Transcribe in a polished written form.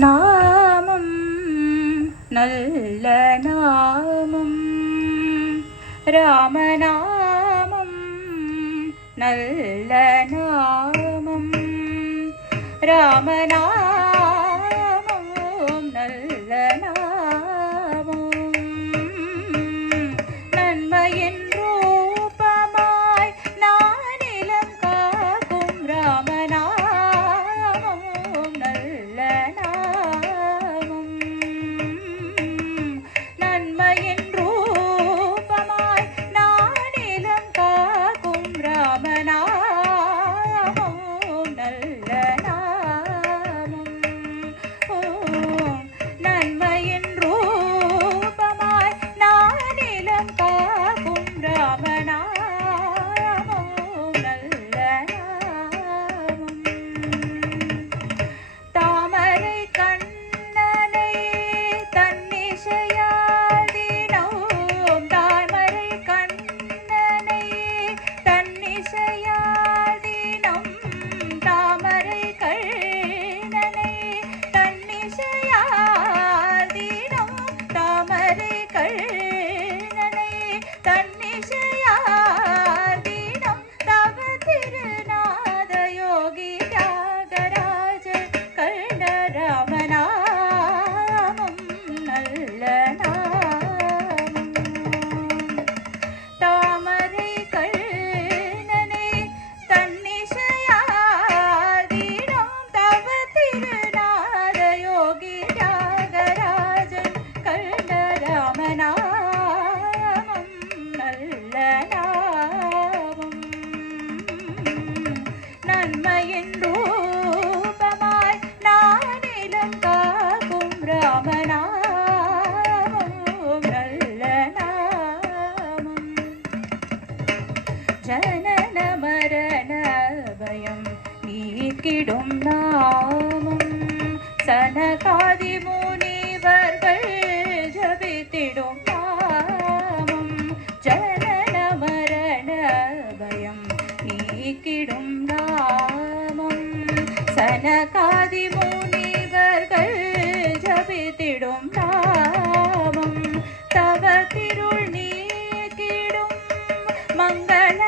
நாமம் நல்ல நாமம் ராமநாமம் நல்ல நாமம் ராமநாமம் நல்ல நாமம் நன்மையின் ரூபமாய் நானிலம் காக்கும் ராமநாமம் நல்ல நாமம் நன்மையின் ரூபமாய் நானிலம் காக்கும் ராமநாமம் நல்ல நாமம் நன்மையின் ரூபமாய் நானிலம் காக்கும் ராமநாமம் நல்ல நாமம் தாமரை கண்ணனை தன்னிசையால் தினம் தாமரை கண்ணனை தன்னிசையால் தினம் தாமரை கண்ணனை தன்னிசையால் தினம் தாமரை கண்ணனை தன்னிசையால் தினம் தவ திருநாத யோகி தியாகராஜ கண்ட ராமநாமம் நல்ல நாமம் தாமரை கண்ணனை தன்னிசையால் தினம் தவ திருநாத யோகி தியாகராஜன் கண்ட ராமநாமம் நல்ல நாமம் நன்மையின் ரூபமாய் நானிலம் காக்கும் ராமநாமம் நல்ல நாமம் ஜனன மரண பயம் நீக்கிடும் நாமம் சனகாதி முனிவர்கள் ஜபித்திடும் நாமம் ஜனன மரண பயம் நீக்கிடும் நாமம் சனகாதி முனிவர்கள் ஜபித்திடும் நாமம் தவ திருள் நீக்கிடும் மங்கள